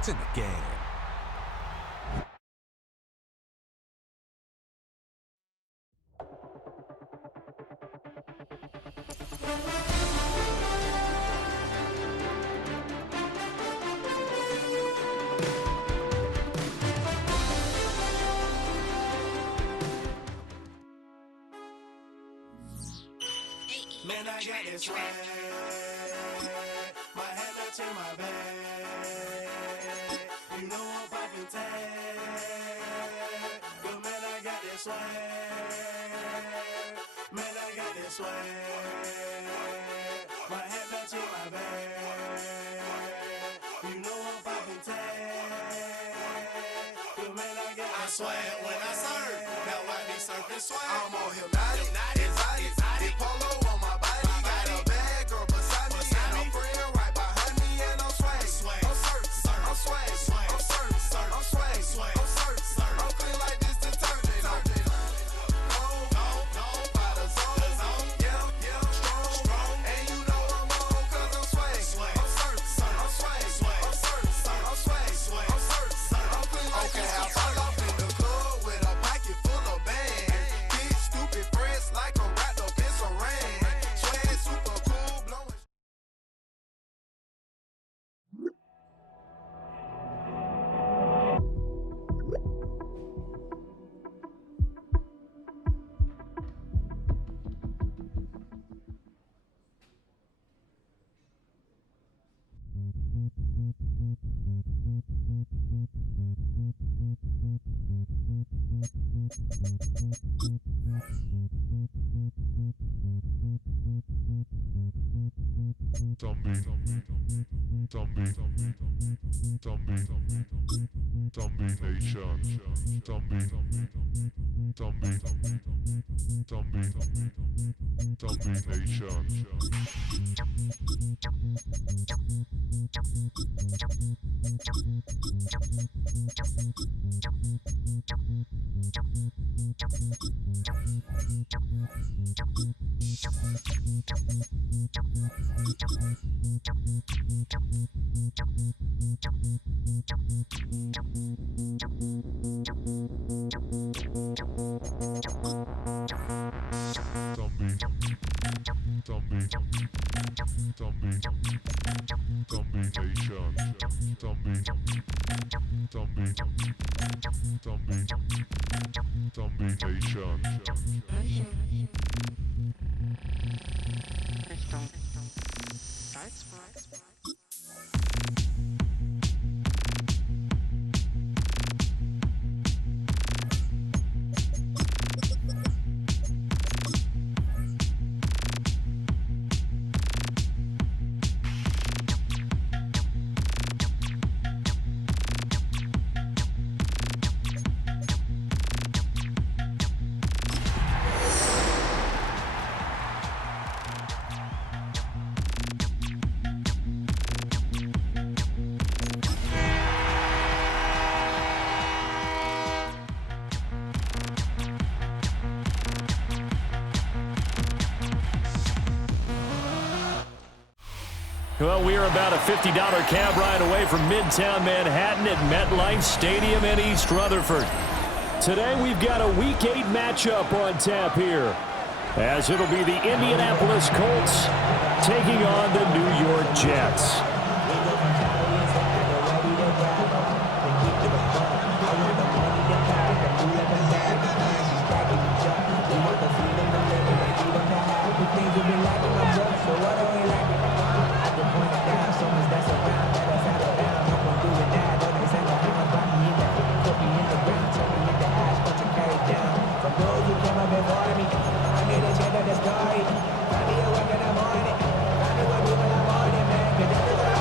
It's in the game. Man, I got this swag. My head not in my bag. You know I'm poppin' tag. But man, I got this swag. Man, I got this swag. My head not in my bag. You know I'm poppin' tag. But man, I got this swag. When I serve, now I be surfing swag. I'm on hypnotic, exotic, polo on my body. Got a bad girl beside me, and a friend right behind me, and I'm swag. I'm surf, I'm swag, I'm surf, I'm swag, I'm surf, I'm clean like this detergent. Cold, by the zone, yeah, strong, and you know I'm on 'cause I'm swag. I'm surf, I'm swag, I'm surf, I'm swag, I'm surf, I'm clean like this. Okay, I fall off in the club with a pocket full of bands. Big stupid friends like a wrapped up in saran. Swag super cool, blowing. Well, we are about a $50 cab ride away from Midtown Manhattan at MetLife Stadium in East Rutherford. Today, we've got a Week 8 matchup on tap here, as it'll be the Indianapolis Colts taking on the New York Jets.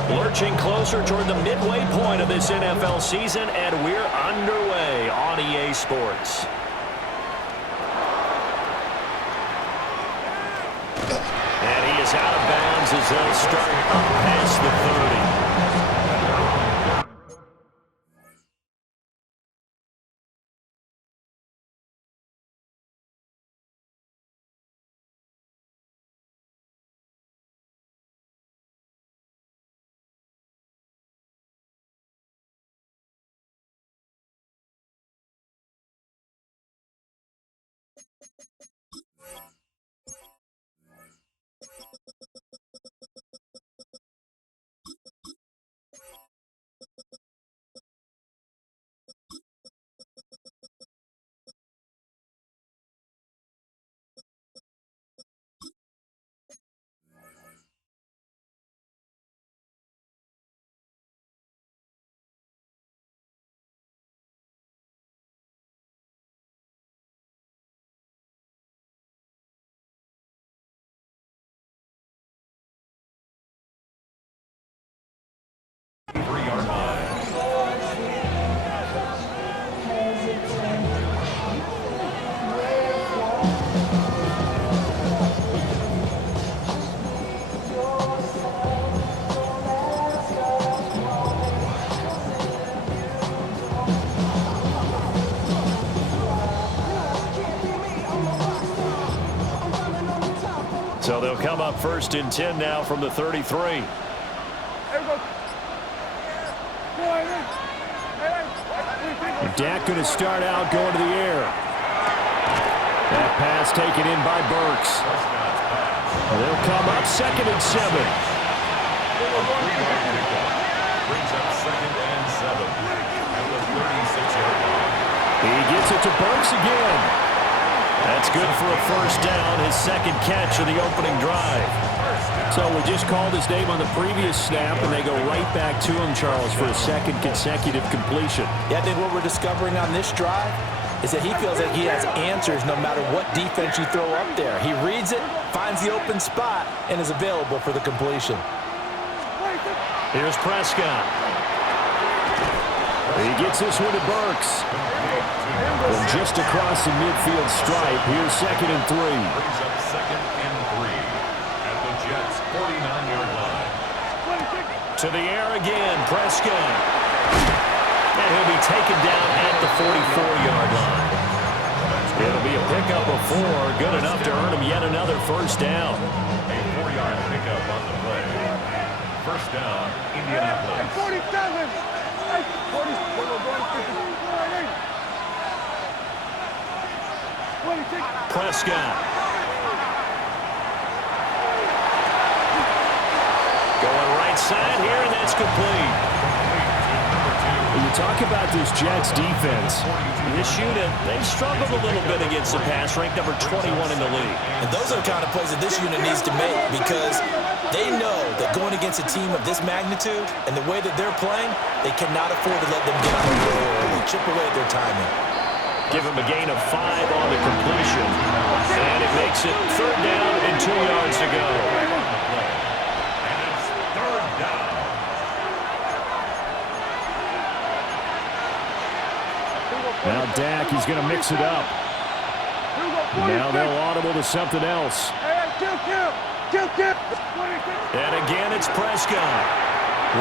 Lurching closer toward the midway point of this NFL season, and we're underway on EA Sports. And he is out of bounds as they'll start up past the 30. So they'll come up 1st and 10 now from the 33. Dak going to start out going to the air. That pass taken in by Burks. They'll come up 2nd and 7. Brings up 2nd and 7 at the 36-yard line. He gets it to Burks again. That's good for a 1st down, his 2nd catch of the opening drive. So we just called his name on the previous snap, and they go right back to him, Charles, for a 2nd consecutive completion. Yeah, I think what we're discovering on this drive is that he feels like he has answers no matter what defense you throw up there. He reads it, finds the open spot, and is available for the completion. Here's Prescott. He gets this one to Burks. From just across the midfield stripe, here's 2nd and 3. Brings up 2nd and 3 at the Jets' 49-yard line. To the air again, Prescott. And he'll be taken down at the 44-yard line. It'll be a pickup of 4, good enough to earn him yet another 1st down. A 4-yard pickup on the play. 1st down, Indianapolis. 47. Prescott. Going right side here, and that's complete. When you talk about this Jets defense, this unit, they've struggled a little bit against the pass, ranked number 21 in the league. And those are the kind of plays that this unit needs to make because they know that going against a team of this magnitude and the way that they're playing, they cannot afford to let them get on the road and chip away at their timing. Give him a gain of 5 on the completion. And it makes it 3rd down and 2 yards to go. And it's 3rd down. Now Dak, he's going to mix it up. Now they'll audible to something else. And again, it's Prescott.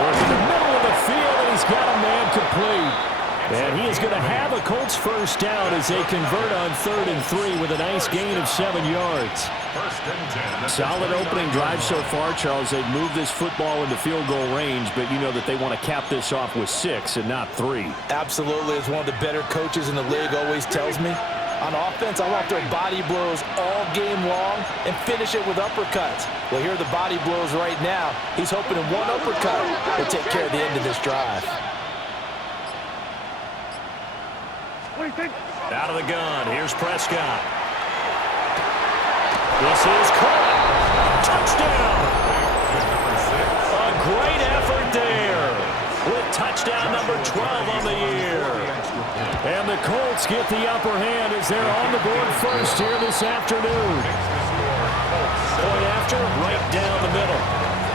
Working the middle of the field, and he's got a man complete. And he is going to have a Colts 1st down as they convert on 3rd and 3 with a nice gain of 7 yards. 1st and 10. Solid opening drive so far, Charles. They've moved this football into field goal range, but you know that they want to cap this off with 6 and not 3. Absolutely. As one of the better coaches in the league always tells me, on offense, I want to throw body blows all game long and finish it with uppercuts. Well, here are the body blows right now. He's hoping in one uppercut will take care of the end of this drive. Out of the gun, here's Prescott. This is caught. Touchdown! A great effort there with touchdown number 12 on the year. And the Colts get the upper hand as they're on the board 1st here this afternoon. Point after, right down the middle.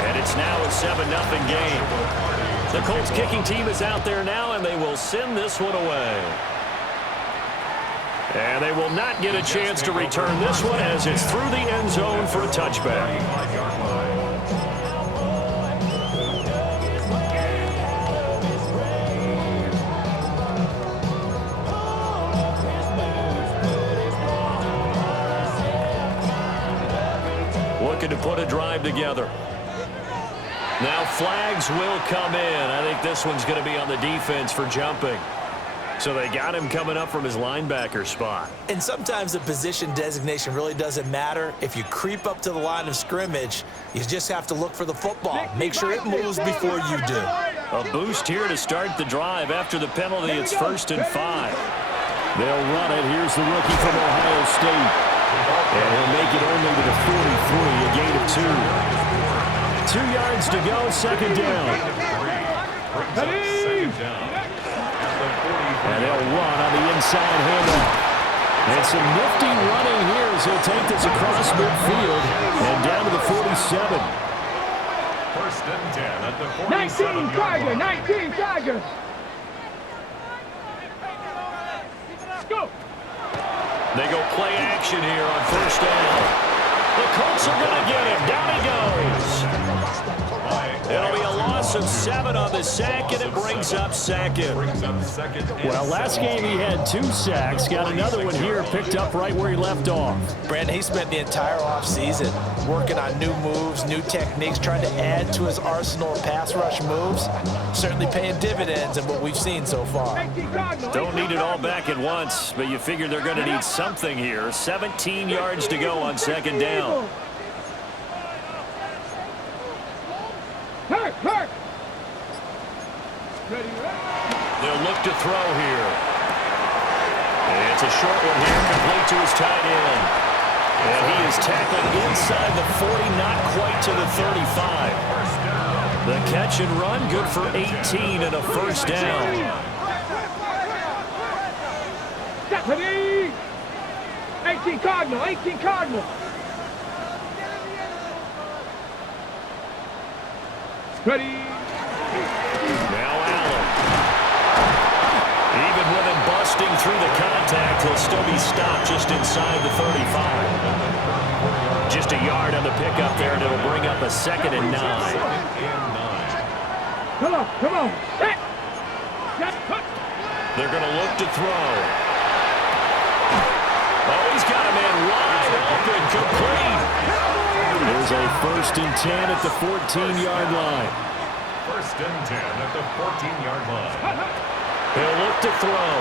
And it's now a 7-0 game. The Colts kicking team is out there now, and they will send this one away. And they will not get a chance to return this one as it's through the end zone for a touchback. Looking to put a drive together. Now flags will come in. I think this one's going to be on the defense for jumping. So they got him coming up from his linebacker spot. And sometimes the position designation really doesn't matter. If you creep up to the line of scrimmage, you just have to look for the football. Make sure it moves before you do. A boost here to start the drive. After the penalty, it's 1st and 5. They'll run it. Here's the rookie from Ohio State. And he'll make it only to the 43, a gain of 2. 2 yards to go, 2nd down. And they'll run on the inside handoff. And some nifty running here as he'll take this across midfield and down to the 47. 1st and 10 at the 47. 19 Tigers, 19 Tigers. Go. They go play action here on 1st down. The Colts are going to get him. Down he goes. It'll be a loss of 7 good on the sack, and it brings up second. Well, last game he had 2 sacks. Got another one here, picked up right where he left off. Brandon, he spent the entire offseason working on new moves, new techniques, trying to add to his arsenal of pass rush moves. Certainly paying dividends in what we've seen so far. Don't need it all back at once, but you figure they're going to need something here. 17 yards to go on second down. They'll look to throw here. It's a short one here, complete to his tight end. And he is tackled inside the 40, not quite to the 35. The catch and run, good for 18 and a first down. 18 Cardinal, 18 Cardinal. Ready. Now Allen. Even with him busting through the contact, he'll still be stopped just inside the 35. Just a yard on the pickup there, and it'll bring up a 2nd and 9. Come on, come on. Set. They're going to look to throw. Oh, he's got a man wide open, complete. There's a 1st and 10 at the 14-yard line. 1st and 10 at the 14-yard line. He'll look to throw.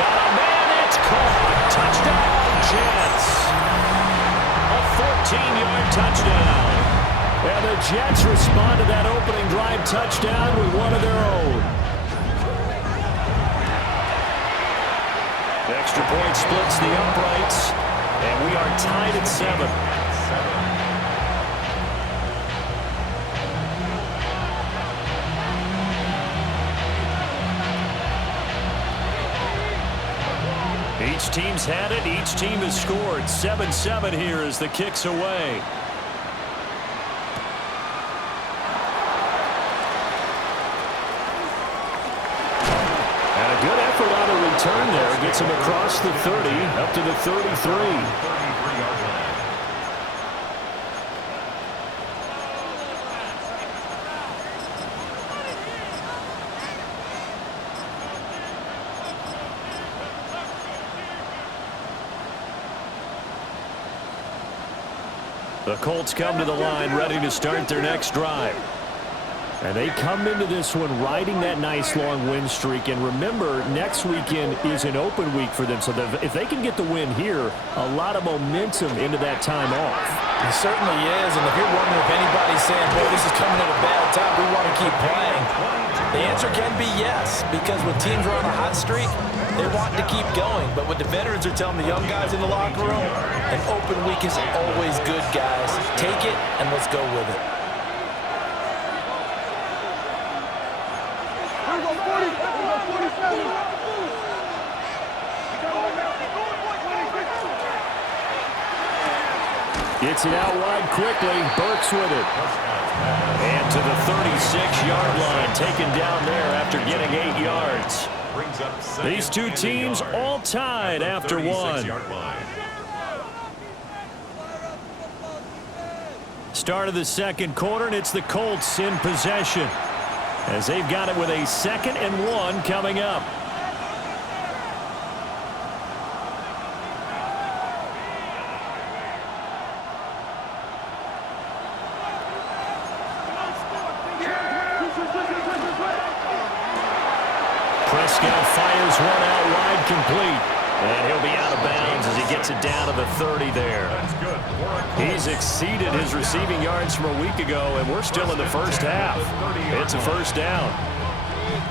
Got a man, it's caught. Touchdown, Jets. A 14-yard touchdown. And the Jets respond to that opening drive touchdown with one of their own. Extra point splits the uprights, and we are tied at 7. Each team's had it. Each team has scored. 7-7 here as the kick's away. Good effort on a return there. Gets him across the 30, up to the 33. The Colts come to the line ready to start their next drive. And they come into this one riding that nice long win streak. And remember, next weekend is an open week for them. So if they can get the win here, a lot of momentum into that time off. It certainly is. And if you're wondering if anybody's saying, boy, this is coming at a bad time, we want to keep playing, the answer can be yes. Because when teams are on a hot streak, they want to keep going. But what the veterans are telling the young guys in the locker room, an open week is always good, guys. Take it and let's go with it. Gets it out wide quickly. Burks with it. And to the 36-yard line. Taken down there after getting 8 yards. These two teams all tied after one. Start of the second quarter, and it's the Colts in possession, as they've got it with a 2nd and 1 coming up. Prescott fires one out wide, complete. And he'll be out of bounds as he gets it down to the 30 there. He's exceeded his receiving yards from a week ago, and we're still in the first half. It's a first down.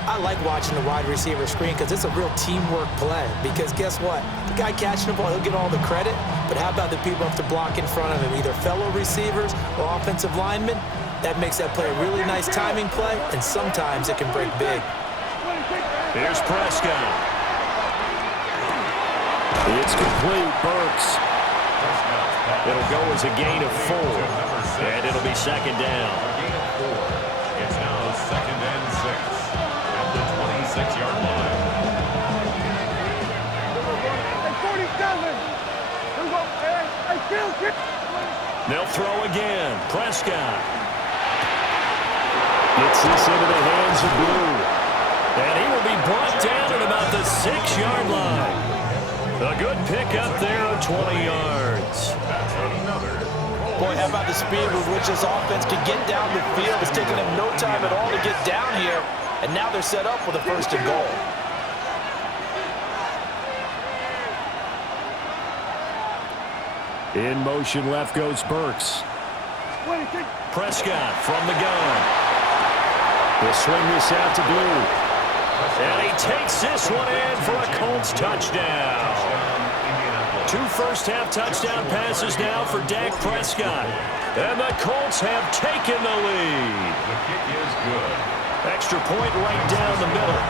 I like watching the wide receiver screen because it's a real teamwork play. Because guess what? The guy catching the ball, he'll get all the credit. But how about the people have to block in front of him, either fellow receivers or offensive linemen? That makes that play a really nice timing play, and sometimes it can break big. Here's Prescott. It's complete. Burks. It'll go as a gain of 4. And it'll be 2nd down. It's now 2nd and 6 at the 26-yard line. They'll throw again. Prescott. Gets this into the hands of Blue. And he will be brought down at about the 6-yard line. A good pickup there of 20 yards. Boy, how about the speed with which this offense can get down the field? It's taking them no time at all to get down here. And now they're set up with a 1st and goal. In motion left goes Burks. Prescott from the gun. He'll swing this out to Blue. And he takes this one in for a Colts touchdown. 2 first-half touchdown passes now for Dak Prescott. And the Colts have taken the lead. The kick is good. Extra point right down the middle.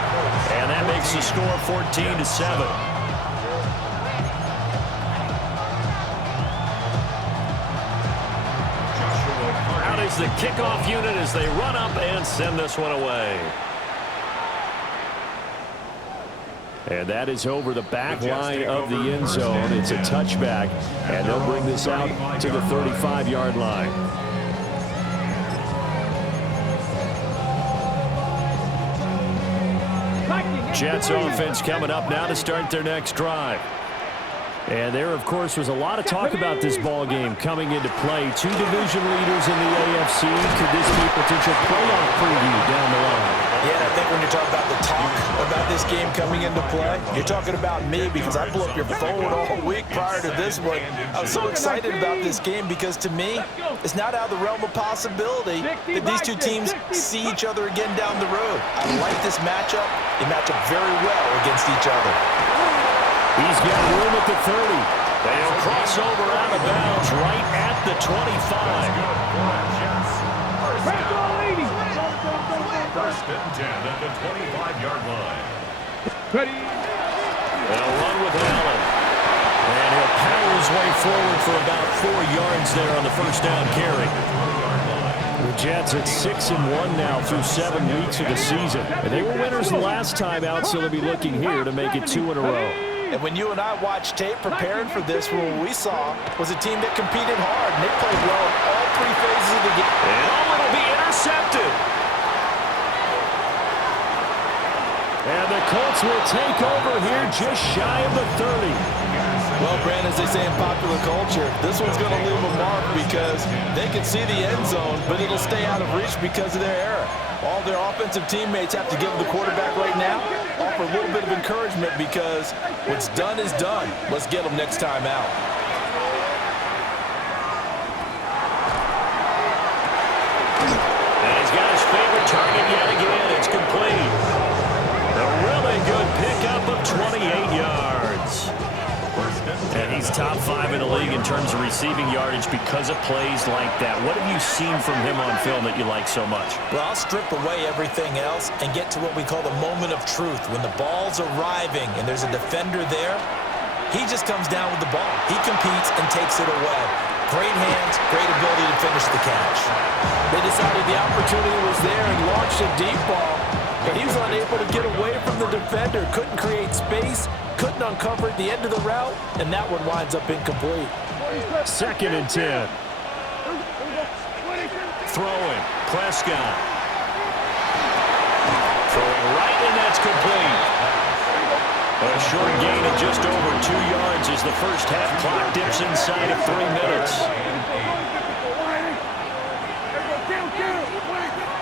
And that makes the score 14-7. Out is the kickoff unit as they run up and send this one away. And that is over the back line of the end zone. It's a touchback, and they'll bring this out to the 35-yard line. Jets offense coming up now to start their next drive. And there, of course, was a lot of talk about this ball game coming into play. 2 division leaders in the AFC. Could this be a potential playoff preview down the line? Yeah, I think when you're talking about the talk about this game coming into play, you're talking about me because I blew up your phone all week prior to this one. I was so excited about this game because, to me, it's not out of the realm of possibility that these 2 teams see each other again down the road. I like this matchup. They match up very well against each other. He's got room at the 30. They'll cross over out of bounds right at the 25. First and 10 at the 25-yard line. Ready. They'll run with Allen. And he'll power his way forward for about 4 yards there on the first down carry. The Jets at 6-1 now through 7 weeks of the season. And they were winners the last time out, so they'll be looking here to make it 2 in a row. And when you and I watched tape preparing for this, what we saw was a team that competed hard, and they played well in all 3 phases of the game. And it'll be intercepted. And the Colts will take over here just shy of the 30. Well, Brandon, as they say in popular culture, this one's going to leave a mark because they can see the end zone, but it'll stay out of reach because of their error. All their offensive teammates have to give the quarterback right now, offer a little bit of encouragement because what's done is done. Let's get them next time out. And he's got his favorite target yet again. It's complete. A really good pickup of 28 yards. And he's top 5 in the league in terms of receiving yardage because of plays like that. What have you seen from him on film that you like so much? Well, I'll strip away everything else and get to what we call the moment of truth. When the ball's arriving and there's a defender there, he just comes down with the ball. He competes and takes it away. Great hands, great ability to finish the catch. They decided the opportunity was there and launched a deep ball, but he was unable to get away from the defender. Couldn't create space, couldn't uncover at the end of the route, and that one winds up incomplete. 2nd and 10. Throwing. Prescott. Throwing right, and that's complete. A short gain of just over 2 yards as the first half clock dips inside of 3 minutes.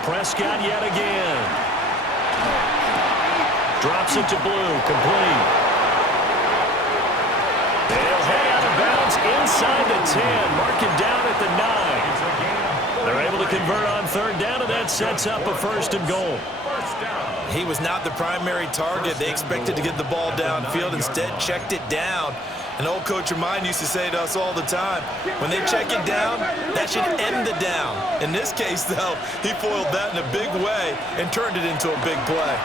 Prescott yet again. Drops it to Blue. Complete. They'll head out of bounds inside the 10. Mark it down at the 9. They're able to convert on 3rd down, and that sets up a 1st and goal. He was not the primary target. They expected to get the ball downfield. Instead, checked it down. An old coach of mine used to say to us all the time, when they check it down, that should end the down. In this case, though, he foiled that in a big way and turned it into a big play.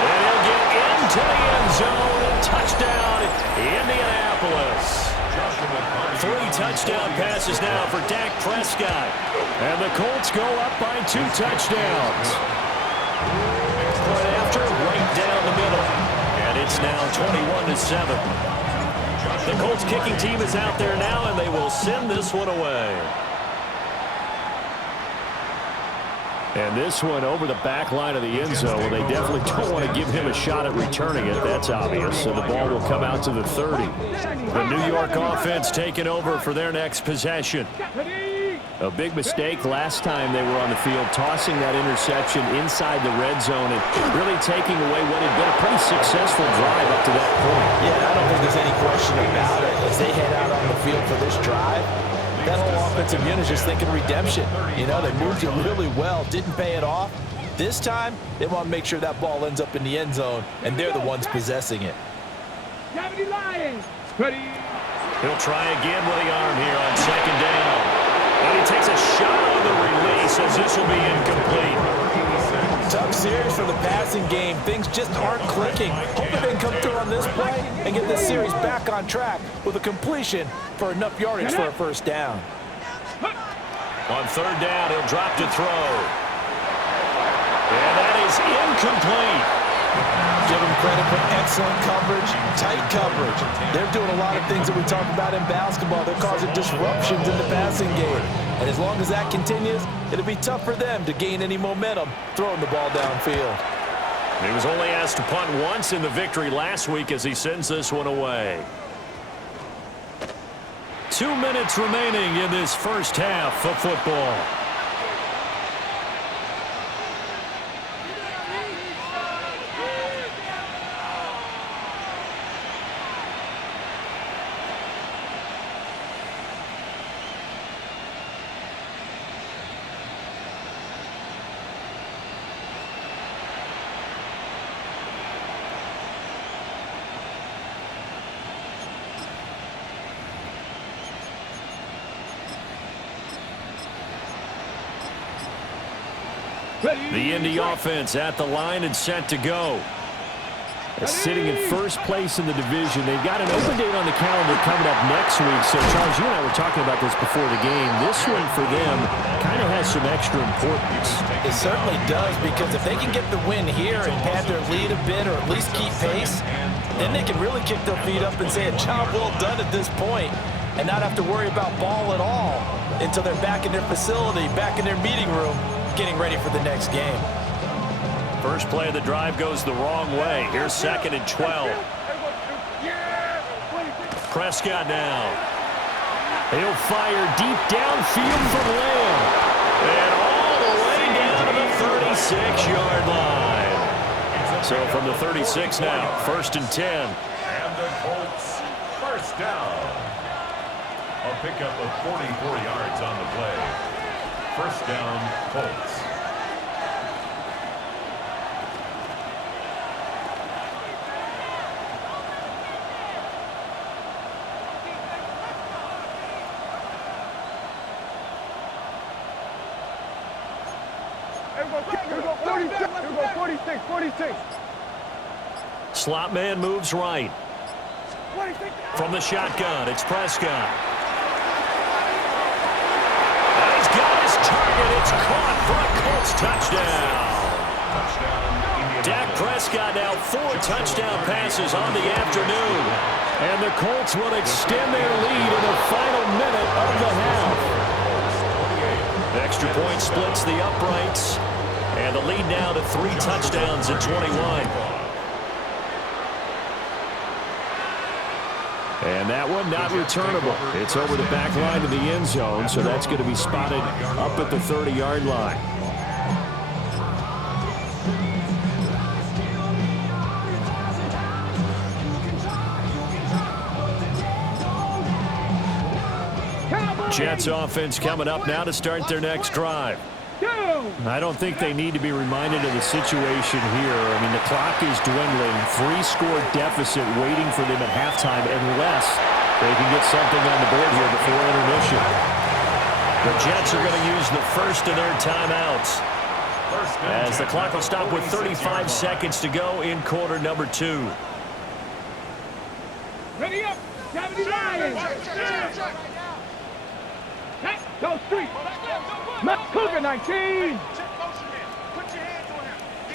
And he'll get into the end zone. Touchdown, Indianapolis. 3 touchdown passes now for Dak Prescott. And the Colts go up by 2 touchdowns. Point after, right down the middle. And it's now 21-7. The Colts kicking team is out there now, and they will send this one away. And this one over the back line of the end zone. Well, they definitely don't want to give him a shot at returning it. That's obvious. So the ball will come out to the 30. The New York offense taking over for their next possession. A big mistake last time they were on the field, tossing that interception inside the red zone and really taking away what had been a pretty successful drive up to that point. Yeah, I don't think there's any question about it. As they head out on the field for this drive, that whole offensive unit is just thinking redemption. You know, they moved it really well, didn't pay it off. This time, they want to make sure that ball ends up in the end zone, and they're the ones possessing it. He'll try again with the arm here on second down. And he takes a shot on the release as this will be incomplete. Tough series for the passing game. Things just aren't clicking. Hoping they can come through on this play and get this series back on track with a completion for enough yardage for a first down. On third down, he'll drop to throw. And that is incomplete. Give them credit for excellent coverage, tight coverage. They're doing a lot of things that we talk about in basketball. They're causing disruptions in the passing game. And as long as that continues, it'll be tough for them to gain any momentum throwing the ball downfield. He was only asked to punt once in the victory last week as he sends this one away. 2 minutes remaining in this first half of football. The Indy offense at the line and set to go. Sitting in first place in the division. They've got an open date on the calendar coming up next week. So, Charles, you and I were talking about this before the game. This one for them kind of has some extra importance. It certainly does, because if they can get the win here and pad their lead a bit or at least keep pace, then they can really kick their feet up and say a job well done at this point and not have to worry about ball at all until they're back in their facility, back in their meeting room, getting ready for the next game. First play of the drive goes the wrong way. Here's 2nd and 12. Prescott now. He'll fire deep downfield from Lamb. And all the way down to the 36-yard line. So from the 36 now, 1st and 10. And the Colts, first down. A pickup of 44 yards on the play. First down, Colts. Here we go 46. Slot man moves right. From the shotgun, it's Prescott. And he's got his target. It's caught for a Colts touchdown. Dak Prescott now 4 touchdown passes on the afternoon. And the Colts will extend their lead in the final minute of the half. Extra point splits the uprights. And the lead now to 3 touchdowns at 21. And that one not returnable. It's over the back line of the end zone, so that's going to be spotted up at the 30-yard line. Jets offense coming up now to start their next drive. I don't think they need to be reminded of the situation here. I mean, the clock is dwindling. 3-score deficit waiting for them at halftime unless they can get something on the board here before intermission. The Jets are going to use the first of their timeouts as the clock will stop with 35 seconds to go in quarter number 2. Ready up. 79. Go street. Cougar 19.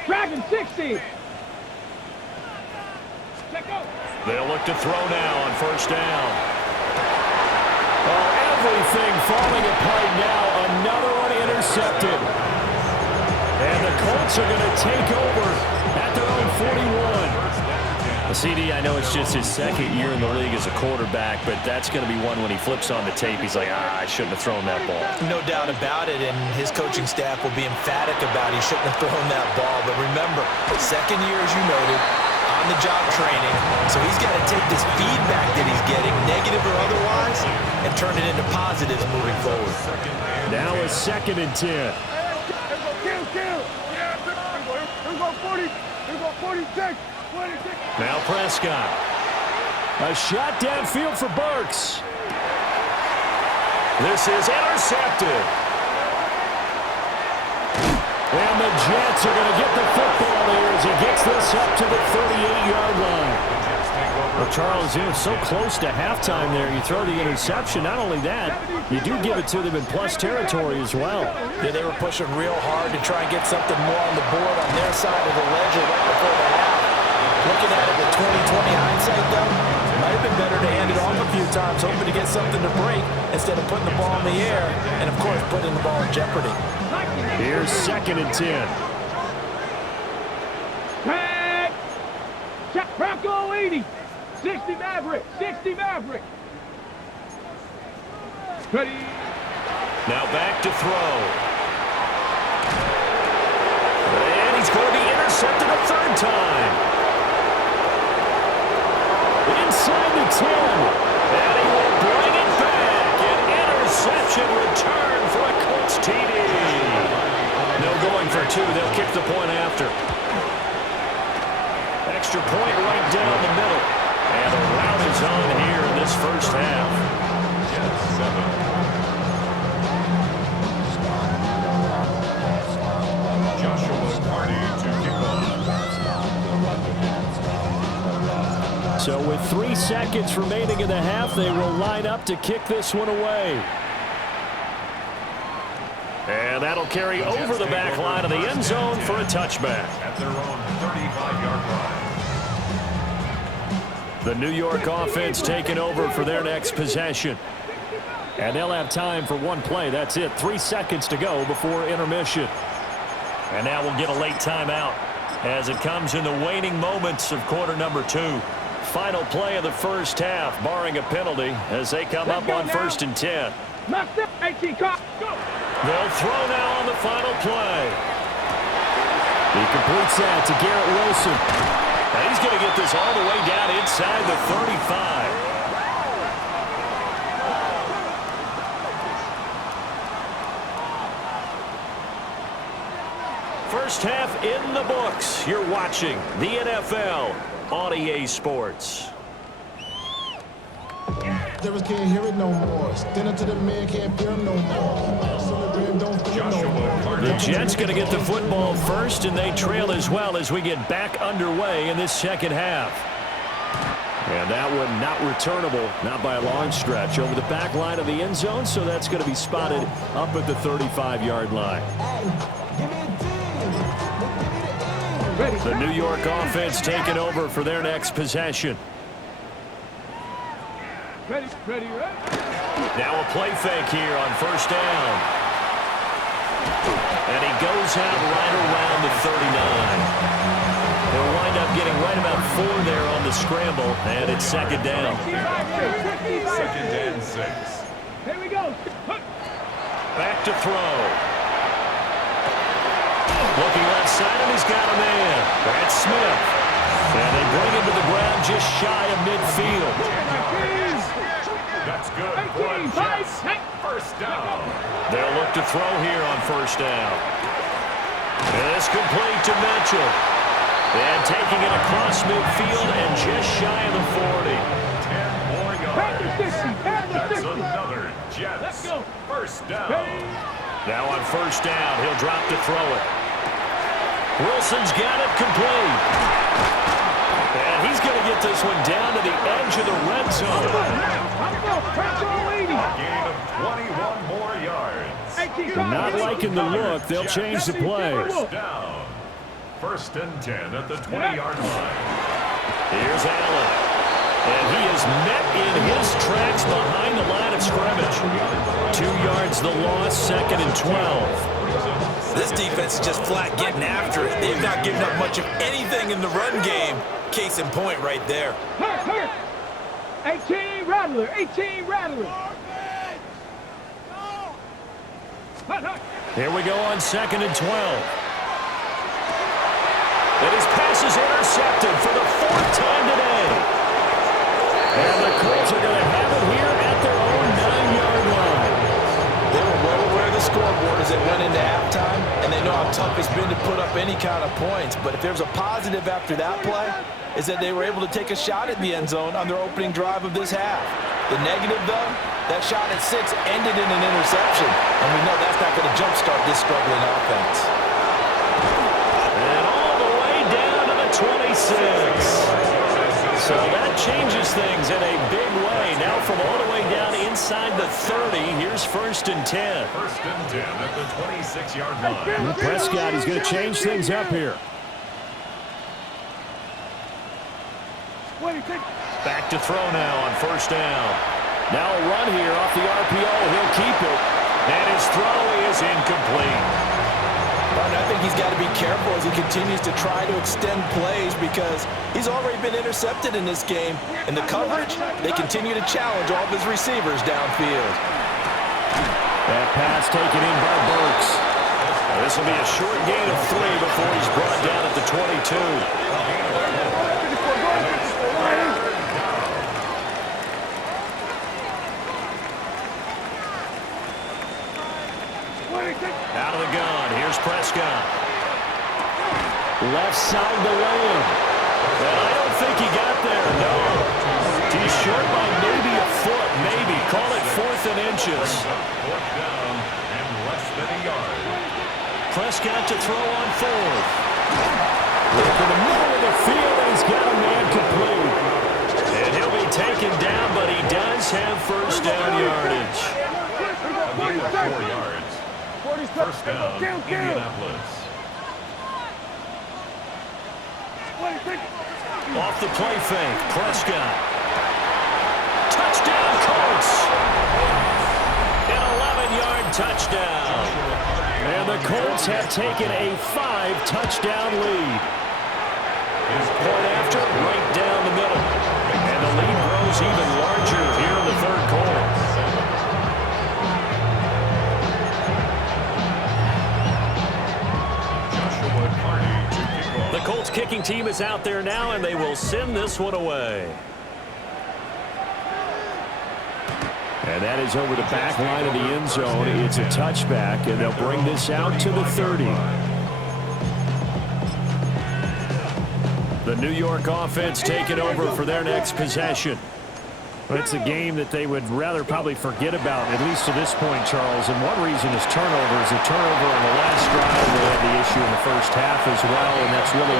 Dragon 60. They'll look to throw now on first down. Oh, everything falling apart now. Another one intercepted. And the Colts are going to take over at their own 41. CD, I know it's just his second year in the league as a quarterback, but that's going to be one when he flips on the tape. He's like, I shouldn't have thrown that ball. No doubt about it, and his coaching staff will be emphatic about he shouldn't have thrown that ball. But remember, second year, as you noted, on-the-job training, so he's got to take this feedback that he's getting, negative or otherwise, and turn it into positives moving forward. Now a 2nd and 10. Here we go 40. Here we go 46. 26. Now Prescott. A shot downfield for Burks. This is intercepted. And the Jets are going to get the football here as he gets this up to the 38-yard line. Well, Charles, so close to halftime there. You throw the interception. Not only that, you do give it to them in plus territory as well. Yeah, they were pushing real hard to try and get something more on the board on their side of the ledger right before the half. Looking at it with 20/20 hindsight, though, might have been better to hand it off a few times, hoping to get something to break instead of putting the ball in the air and, of course, putting the ball in jeopardy. Here's 2nd and 10. Tag. Bronco 80. 60 Maverick. 60 Maverick. Ready. Now back to throw. And he's going to be intercepted a 3rd time. Inside the 10. And he will bring it back. An interception return for a Colts TD. No going for 2. They'll kick the point after. Extra point right down the middle. And the rout is on here in this first half. Jets 7. So with 3 seconds remaining in the half, they will line up to kick this one away. And that'll carry over the back line of the end zone for a touchback. At their own 35-yard line. The New York offense taking over for their next possession. And they'll have time for one play. That's it. 3 seconds to go before intermission. And now we'll get a late timeout as it comes in the waning moments of quarter number 2. Final play of the first half, barring a penalty, as they come up on 1st and 10. They'll throw now on the final play. He completes that to Garrett Wilson. And he's going to get this all the way down inside the 35. First half in the books. You're watching the NFL on EA Sports. Devils can't hear it no more. Stand up to the man, can't fear him no more. The Jets going to get the football first, and they trail as well as we get back underway in this second half. And that one not returnable, not by a long stretch, over the back line of the end zone, so that's going to be spotted up at the 35-yard line. The New York offense taking over for their next possession. Ready. Now a play fake here on 1st down. And he goes out right around the 39. They'll wind up getting right about 4 there on the scramble, and it's 2nd down. 2nd and 6. Here we go. Back to throw. Looking left side, and he's got a man. That's Smith. And they bring him to the ground just shy of midfield. That's good for the Jets. 1st down. They'll look to throw here on 1st down. And it's complete to Mitchell. And taking it across midfield and just shy of the 40. 10 more yards. That's another Jets. Let's go. 1st down. Now on 1st down, he'll drop to throw it. Wilson's got it complete. And he's going to get this one down to the edge of the red zone. A gain of 21 more yards. Not liking the look. They'll change the play. 1st down. 1st and 10 at the 20-yard line. Here's Allen. And he is met in his tracks behind the line of scrimmage. 2 yards the loss, 2nd and 12. This defense is just flat getting after it. They've not given up much of anything in the run game. Case in point right there. Hurt. 18 Rattler. 18 Rattler. Here we go on 2nd and 12. And his pass is intercepted for the 4th time today. And the Colts are going to have it here at their own 9-yard line. They were well aware of the scoreboard as they went into halftime, and they know how tough it's been to put up any kind of points. But if there's a positive after that play, is that they were able to take a shot at the end zone on their opening drive of this half. The negative, though, that shot at 6 ended in an interception, and we know that's not going to jumpstart this struggling offense. And all the way down to the 26. So that changes things in a big way. Now from all the way down inside the 30, here's 1st and 10. 1st and 10 at the 26-yard line. Prescott, he's going to change things up here. Back to throw now on 1st down. Now a run here off the RPO. He'll keep it. And his throw is incomplete. I think he's got to be careful as he continues to try to extend plays because he's already been intercepted in this game. And the coverage, they continue to challenge all of his receivers downfield. That pass taken in by Burks. This will be a short gain of 3 before he's brought down at the 22. Out of the gun. Here's Prescott. Left side to Lamb. And I don't think he got there. No. He's short by maybe a foot. Maybe. Call it 4th and inches. 4th down and less than a yard. Prescott to throw on 4th. Look in the middle of the field, and he's got a man complete. And he'll be taken down, but he does have 1st down yardage. A gain of 4 yards. 1st down, Indianapolis. Off the play fake, Prescott. Touchdown, Colts! An 11-yard touchdown. And the Colts have taken a 5-touchdown lead. Point after, right down the middle. And the lead grows even larger here in the 3rd quarter. The Colts kicking team is out there now, and they will send this one away. And that is over the back line of the end zone. It's a touchback, and they'll bring this out to the 30. The New York offense taking over for their next possession. It's a game that they would rather probably forget about, at least to this point, Charles. And one reason is turnovers. A turnover on the last drive. They had the issue in the first half as well, and that's really,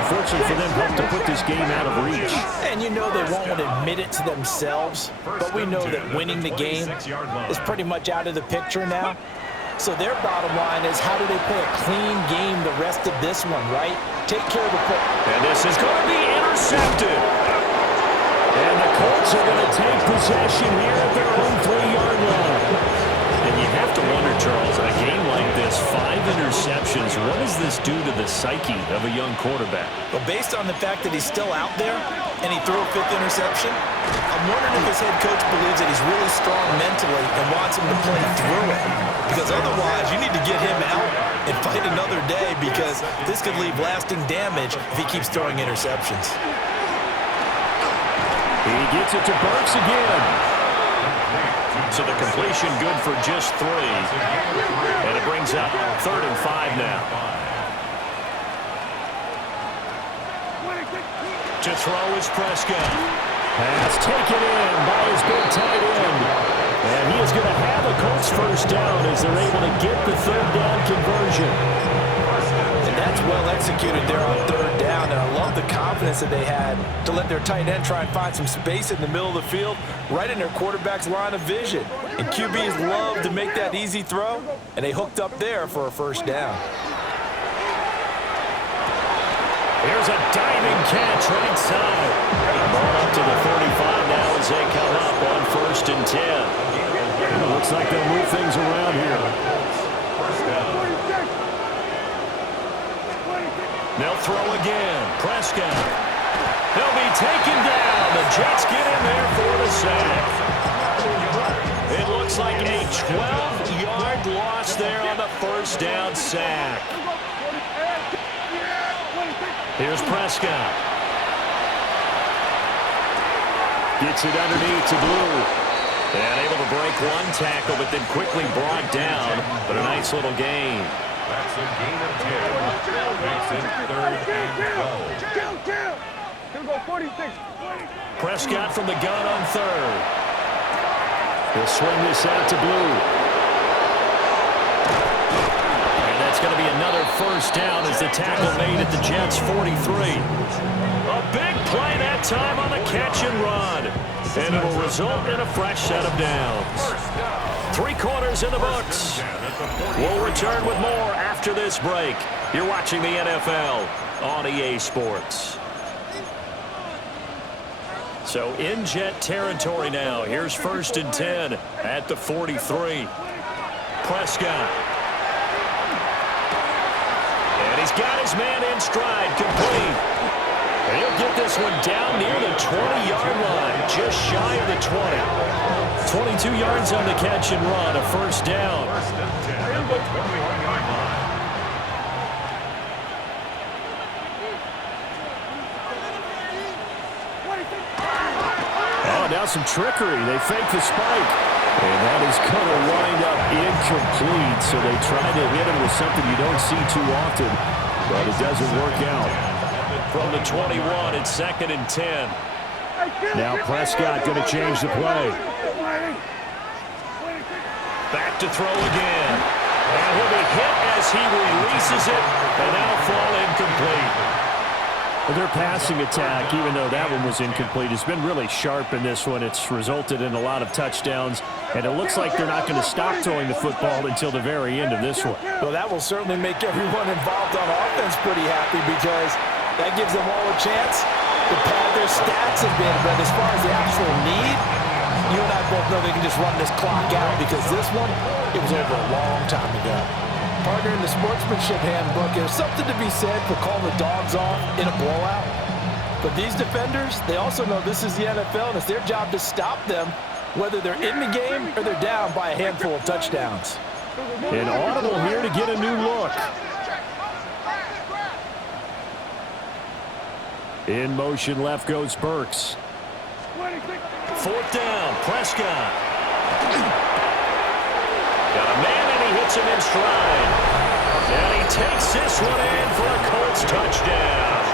unfortunately for them, helped to put this game out of reach. And you know they won't want to admit it to themselves, but we know that winning the game is pretty much out of the picture now. So their bottom line is, how do they play a clean game the rest of this one, right? Take care of the ball. And this is going to be intercepted. And the Colts are going to take possession here at their own 3-yard line. And you have to wonder, Charles, in a game like this, 5 interceptions, what does this do to the psyche of a young quarterback? But based on the fact that he's still out there and he threw a 5th interception, I'm wondering if his head coach believes that he's really strong mentally and wants him to play through it. Because otherwise, you need to get him out and fight another day, because this could leave lasting damage if he keeps throwing interceptions. He gets it to Burks again. So the completion good for just 3. And it brings up 3rd and 5 now. To throw is Prescott. Pass taken in by his big tight end. And he is going to have a Colts 1st down as they're able to get the 3rd down conversion. And that's well executed there on 3rd down. And I love the confidence that they had to let their tight end try and find some space in the middle of the field, right in their quarterback's line of vision. And QBs love to make that easy throw, and they hooked up there for a 1st down. Here's a diving catch right side. Ball up to the 35 now as they come up on 1st and 10. It looks like they'll move things around here. 1st down. They'll throw again. Prescott. He'll be taken down. The Jets get in there for the sack. It looks like a 12-yard loss there on the first down sack. Here's Prescott. Gets it underneath to Blue. And able to break one tackle, but then quickly brought down. But a nice little gain. That's a gain of 10. Makes it 3rd and 12. He'll go 46. Prescott from the gun on 3rd. He'll swing this out to Blue. And that's going to be another first down as the tackle made at the Jets' 43. A big play that time on the catch and run. And it'll result in a fresh set of downs. 3 quarters in the books. We'll return with more after this break. You're watching the NFL on EA Sports. So in Jet territory now. Here's 1st and 10 at the 43. Prescott. And he's got his man in stride, complete. And he'll get this one down near the 20-yard line, just shy of the 20. 22 yards on the catch and run, a first down. 1st and 10 at the 21-yard line. Oh, now some trickery. They fake the spike. And that is going to wind up incomplete. So they try to hit him with something you don't see too often, but it doesn't work out. From the 21, it's 2nd and 10. Now Prescott going to change the play. Back to throw again. And he'll be hit as he releases it, and that'll fall incomplete. Their passing attack, even though that one was incomplete, has been really sharp in this one. It's resulted in a lot of touchdowns, and it looks like they're not going to stop throwing the football until the very end of this one. Well, that will certainly make everyone involved on offense pretty happy because that gives them all a chance to pad their stats a bit. But as far as the actual need, you and I both know they can just run this clock out because this one, it was over a long time ago. Partner, in the sportsmanship handbook, there's something to be said for calling the dogs off in a blowout. But these defenders, they also know this is the NFL, and it's their job to stop them, whether they're in the game or they're down by a handful of touchdowns. An audible here to get a new look. In motion left goes Burks. 4th down, Prescott. Got a man and he hits him in stride. And he takes this one in for a Colts touchdown.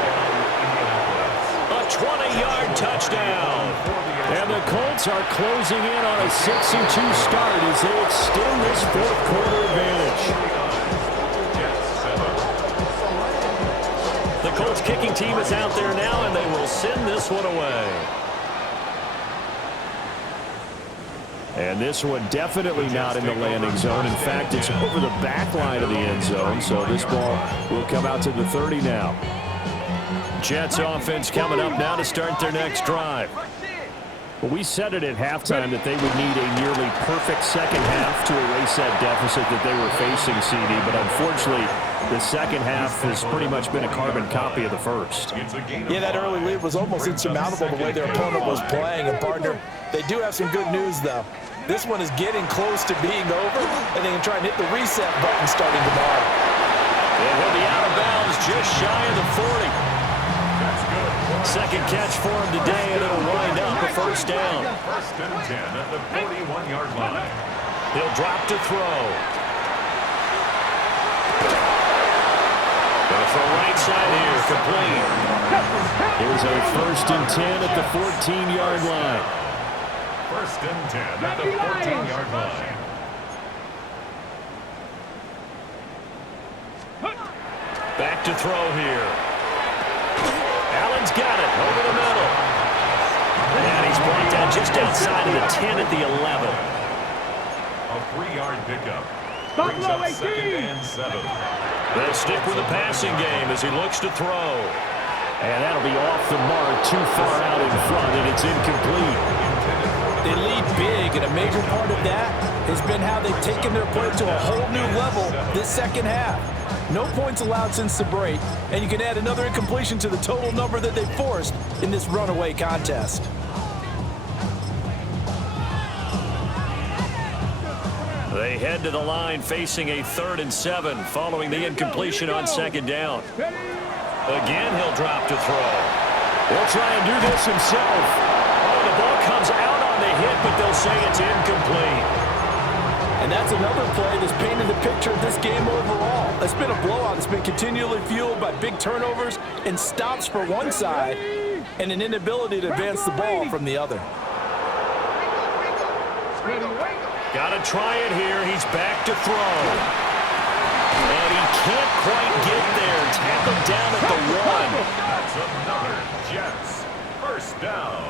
A 20-yard touchdown. And the Colts are closing in on a 6-2 start as they extend this 4th quarter advantage. The Colts kicking team is out there now, and they will send this one away. And this one definitely not in the landing zone. In fact, it's over the back line of the end zone, so this ball will come out to the 30 now. Jets offense coming up now to start their next drive. Well, we said it at halftime that they would need a nearly perfect second half to erase that deficit that they were facing, CD, but unfortunately, the second half has pretty much been a carbon copy of the first. Yeah, that early lead was almost insurmountable the way their opponent was playing. And, partner, they do have some good news, though. This one is getting close to being over, and they can try and hit the reset button starting tomorrow. And he'll be out of bounds just shy of the 40. Second catch for him today, and it'll wind up a first down. 1st and 10 at the 41-yard line. He'll drop to throw. Going for right side here, complete. Here's a 1st and 10 at the 14-yard line. 1st and 10 at the 14-yard line. Back to throw here. Allen's got it over the middle. And he's brought down just outside of the 10 at the 11. A 3-yard pickup. Brings up 2nd and 7. They'll stick with the passing game as he looks to throw. And that'll be off the mark, too far out in front, and it's incomplete. They lead big, and a major part of that has been how they've taken their play to a whole new level this second half. No points allowed since the break, and you can add another incompletion to the total number that they forced in this runaway contest. They head to the line facing a 3rd and 7 following the incompletion on 2nd down. Again, he'll drop to throw. He'll try and do this himself. Oh, the ball comes out on the hit, but they'll say it's incomplete. And that's another play that's painted the picture of this game overall. It's been a blowout. It's been continually fueled by big turnovers and stops for one side and an inability to advance the ball from the other. Got to try it here. He's back to throw. And he can't quite get there. Tackled down at the 1. That's another Jets. 1st down.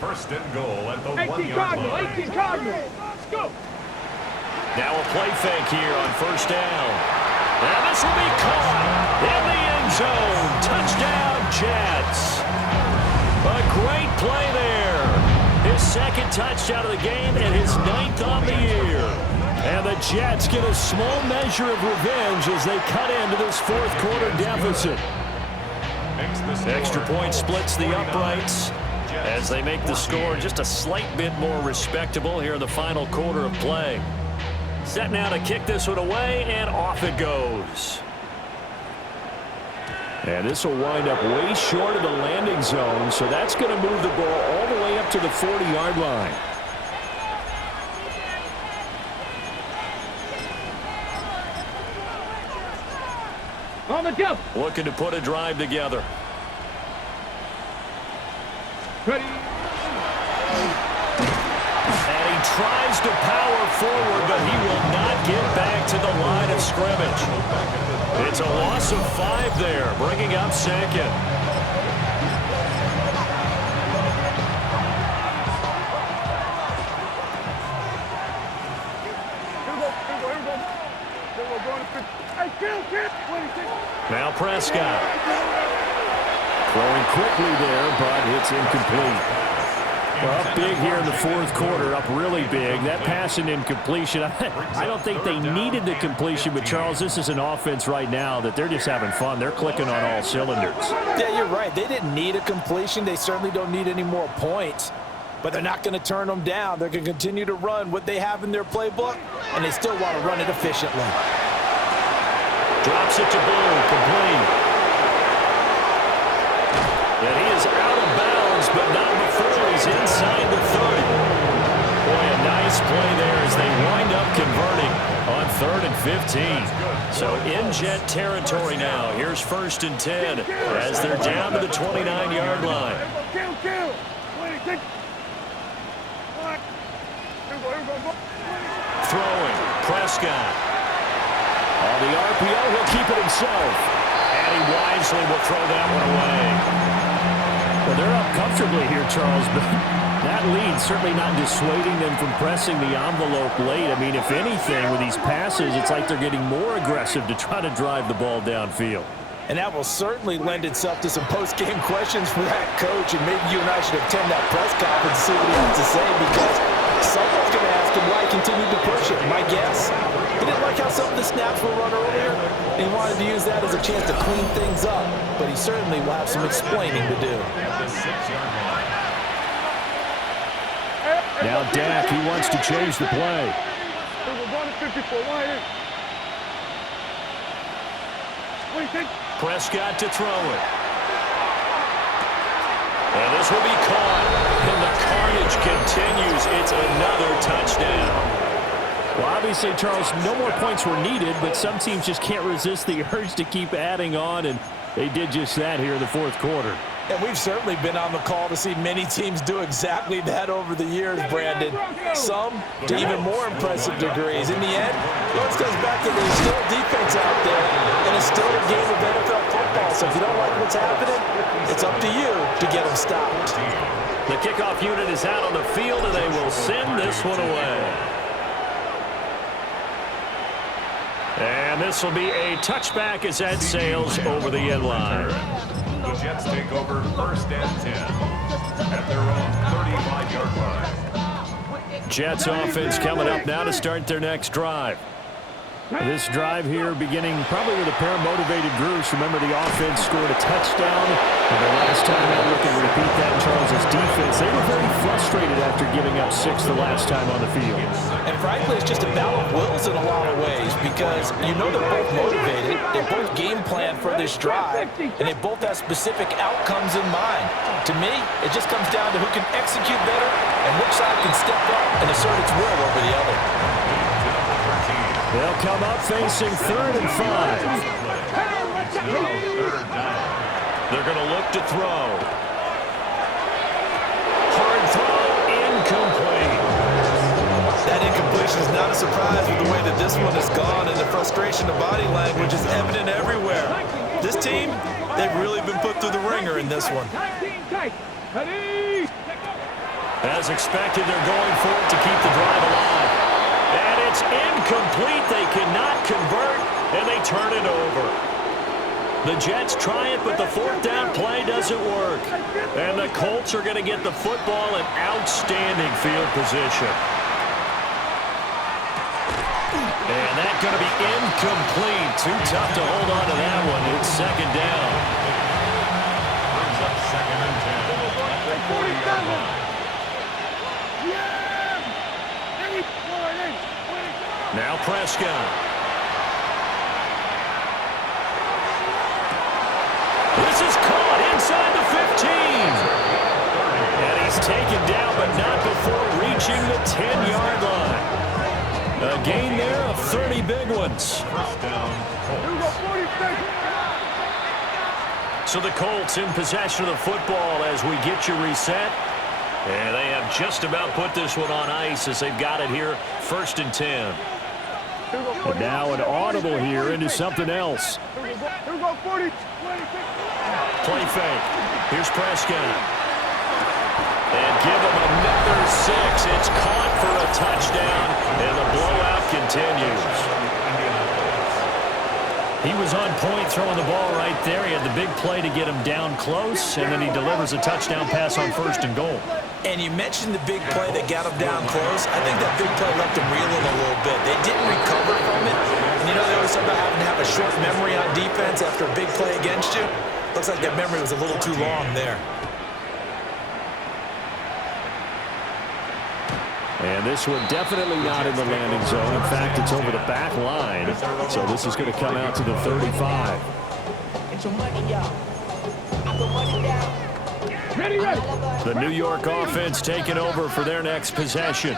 1st and goal at the 1-yard line. 18 Cardinals. Let's go. Now a play fake here on 1st down. And this will be caught in the end zone. Touchdown, Jets. A great play there. His 2nd touchdown of the game and his 9th on the year. And the Jets get a small measure of revenge as they cut into this 4th quarter deficit. Extra point splits the uprights as they make the score just a slight bit more respectable here in the final quarter of play. Set now to kick this one away, and off it goes. And this will wind up way short of the landing zone, so that's going to move the ball all the way up to the 40-yard line. On the jump. Looking to put a drive together. Ready. And he tries to power forward, but he will not get back to the line of scrimmage. It's a loss of 5 there, bringing up 2nd. Now Prescott. Throwing quickly there, but it's incomplete. Well, up big here in the 4th quarter, up really big. That pass and incompletion, I don't think they needed the completion, but Charles, this is an offense right now that they're just having fun. They're clicking on all cylinders. Yeah, you're right. They didn't need a completion. They certainly don't need any more points, but they're not going to turn them down. They're going to continue to run what they have in their playbook, and they still want to run it efficiently. Drops it to Blue, complete. And he is out of bounds, but not before he's inside the 30. Boy, a nice play there as they wind up converting on 3rd and 15. So in Jet territory now. Here's 1st and 10 as they're down to the 29-yard line. Throwing, Prescott. On the RPO, he'll keep it himself. And he wisely will throw that one away. Well, they're up comfortably here, Charles, but that lead certainly not dissuading them from pressing the envelope late. I mean, if anything, with these passes, it's like they're getting more aggressive to try to drive the ball downfield. And that will certainly lend itself to some post-game questions for that coach, and maybe you and I should attend that press conference and see what he has to say, because someone's going to ask him why he continued to push it. My guess, he didn't like how some of the snaps were run earlier, and he wanted to use that as a chance to clean things up, but he certainly will have some explaining to do. Now Dak, he wants to change the play. Prescott to throw it. And this will be caught. And the carnage continues. It's another touchdown. Well, obviously, Charles, no more points were needed, but some teams just can't resist the urge to keep adding on, and they did just that here in the 4th quarter. And we've certainly been on the call to see many teams do exactly that over the years, Brandon. Some to even more impressive degrees. In the end, it always comes back to there's still defense out there, and it's still a game of NFL football. So if you don't like what's happening, it's up to you to get them stopped. The kickoff unit is out on the field, and they will send this one away. And this will be a touchback as that sails over the end line. The Jets take over 1st and 10 at their own 35-yard line. Jets offense coming up now to start their next drive. This drive here beginning probably with a pair of motivated groups. Remember, the offense scored a touchdown. And the last time out, looking to repeat that in Charles' defense, they were very frustrated after giving up 6 the last time on the field. And frankly, it's just a battle of wills in a lot of ways because you know they're both motivated. They both game plan for this drive, and they both have specific outcomes in mind. To me, it just comes down to who can execute better and which side can step up and assert its will over the other. They'll come up facing 3rd and 5. They're going to look to throw. Hard throw, incomplete. That incompletion is not a surprise with the way that this one has gone, and the frustration of body language is evident everywhere. This team, they've really been put through the ringer in this one. As expected, they're going for it to keep the drive alive. And it's incomplete. They cannot convert, and they turn it over. The Jets try it, but the 4th down play doesn't work. And the Colts are going to get the football in outstanding field position. And that's going to be incomplete. Too tough to hold on to that one. It's 2nd down. Brings up 2nd and 10. At the 40-yard line. Now Prescott. This is caught inside the 15. And he's taken down, but not before reaching the 10-yard line. A gain there of 30 big ones. First down, Colts. So the Colts in possession of the football as we get you reset. And they have just about put this one on ice as they've got it here, 1st and 10. And now an audible here into something else. Play fake. Here's Prescott. And give him another 6. It's caught for a touchdown, and the blowout continues. He was on point throwing the ball right there. He had the big play to get him down close, and then he delivers a touchdown pass on 1st and goal. And you mentioned the big play that got him down close. I think that big play left him reeling a little bit. They didn't recover from it. And you know, they always talk about having to have a short memory on defense after a big play against you. Looks like that memory was a little too long there. And this one definitely not in the landing zone. In fact, it's over the back line. So this is going to come out to the 35. The New York offense taking over for their next possession.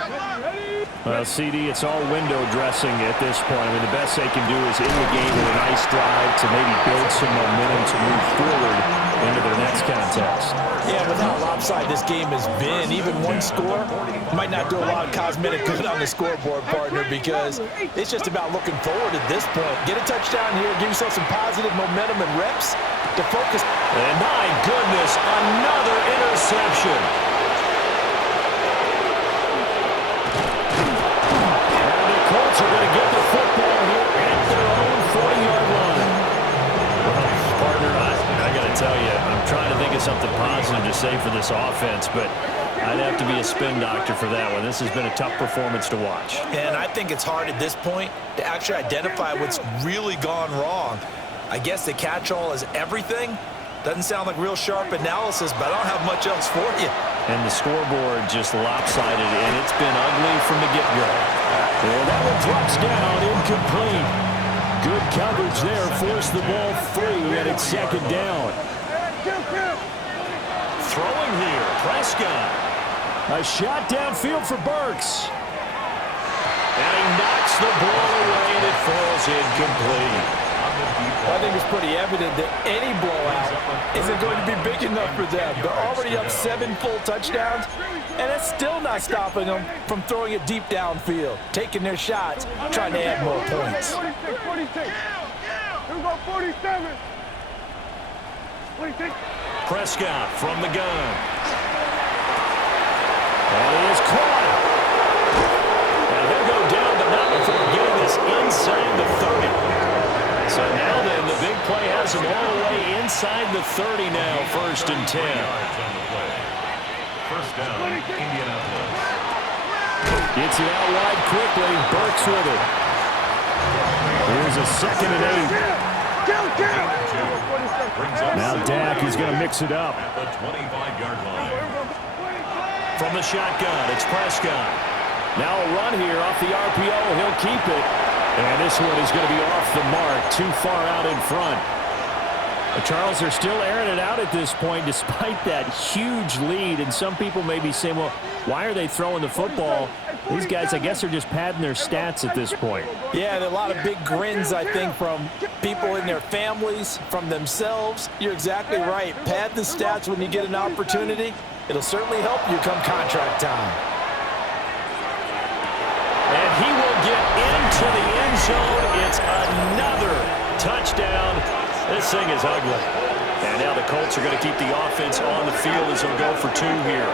CD, it's all window dressing at this point. I mean, the best they can do is in the game with a nice drive to maybe build some momentum to move forward into their next contest. Yeah, with how lopsided this game has been, even one score might not do a lot of cosmetic good on the scoreboard, partner, because it's just about looking forward at this point. Get a touchdown here, give yourself some positive momentum and reps to focus. And my goodness, another interception. And the Colts are going to get the football here at their own 40-yard line. Partner, I got to tell you, I'm trying to think of something positive to say for this offense, but I'd have to be a spin doctor for that one. This has been a tough performance to watch. And I think it's hard at this point to actually identify what's really gone wrong. I guess the catch-all is everything. Doesn't sound like real sharp analysis, but I don't have much else for you. And the scoreboard just lopsided, and it's been ugly from the get-go. And that one drops down, incomplete. Good coverage there, forced the ball free, and it's 2nd down. Throwing here, Prescott. A shot downfield for Burks. And he knocks the ball away, and it falls incomplete. I think it's pretty evident that any blowout isn't going to be big enough for them. They're already up 7 full touchdowns, and it's still not stopping them from throwing it deep downfield, taking their shots, trying to add more points. 46. Prescott from the gun. And he is caught. And he'll go down, but not before getting this inside the 30. So now then, the big play has him all the way inside the 30 now, 1st and 10. First down, Indianapolis. Gets it out wide quickly. Burks with it. Here's a 2nd and 8. Now Dak is going to mix it up. At the 25-yard line. From the shotgun, it's Prescott. Now a run here off the RPO. He'll keep it. And this one is going to be off the mark, too far out in front. Charles, they're still airing it out at this point despite that huge lead. And some people may be saying, well, why are they throwing the football? These guys, I guess, are just padding their stats at this point. Yeah, there are a lot of big grins, I think, from people in their families, from themselves. You're exactly right. Pad the stats when you get an opportunity. It'll certainly help you come contract time. And he will get into the end zone. It's another touchdown. This thing is ugly. And now the Colts are going to keep the offense on the field as they'll go for 2 here.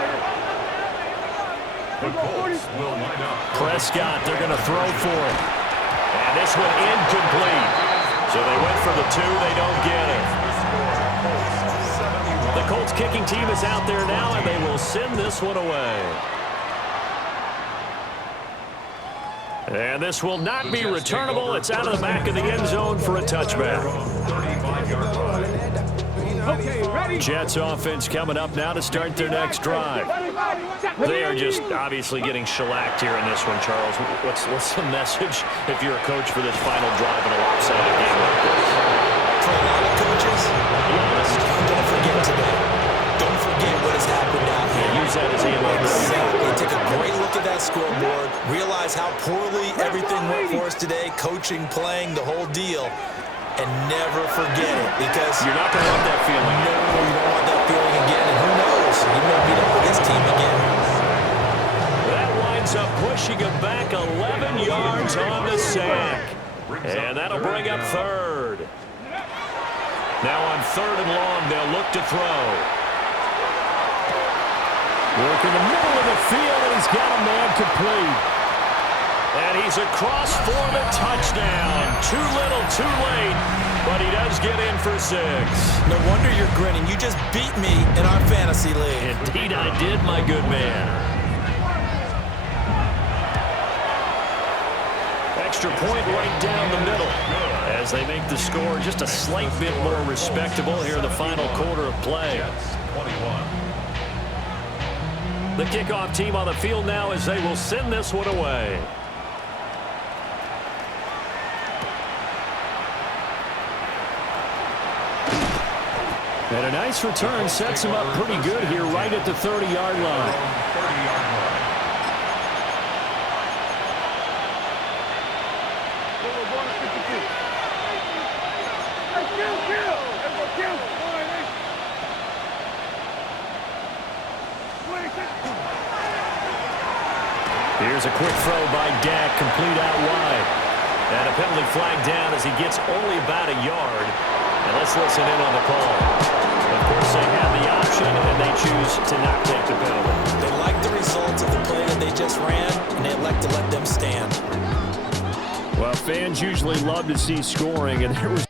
The Colts will line up. Prescott, they're going to throw for it. And this one incomplete. So they went for the 2. They don't get it. The Colts kicking team is out there now, and they will send this one away. And this will not be returnable. It's out of the back of the end zone for a touchback. 35-yard line. Jets offense coming up now to start their next drive. They are just obviously getting shellacked here in this one, Charles. What's the message if you're a coach for this final drive in a lopsided game like this? For a lot of coaches, don't forget today. Don't forget what has happened out here. Use that as ammo. Exactly. Take a great look at that scoreboard. Realize how poorly everything went for us today. Coaching, playing, the whole deal. And never forget it, because you're not going to want that feeling. No, you don't want that feeling again. And who knows? You may meet up with this team again. That winds up pushing him back 11 yards on the sack. And that'll bring up 3rd. Now on 3rd and long, they'll look to throw. Work in the middle of the field, and he's got a man complete. And he's across for the touchdown. Too little, too late, but he does get in for 6. No wonder you're grinning. You just beat me in our fantasy league. Indeed I did, my good man. Extra point right down the middle as they make the score just a slight bit more respectable here in the final quarter of play. 21. The kickoff team on the field now as they will send this one away. And a nice return sets him up pretty good here right at the 30-yard line. 30-yard line. Here's a quick throw by Dak, complete out wide. And a penalty flag down as he gets only about a yard. And let's listen in on the call. Of course, they have the option, and they choose to not take the penalty. They like the results of the play that they just ran, and they elect to let them stand. Well, fans usually love to see scoring, and there was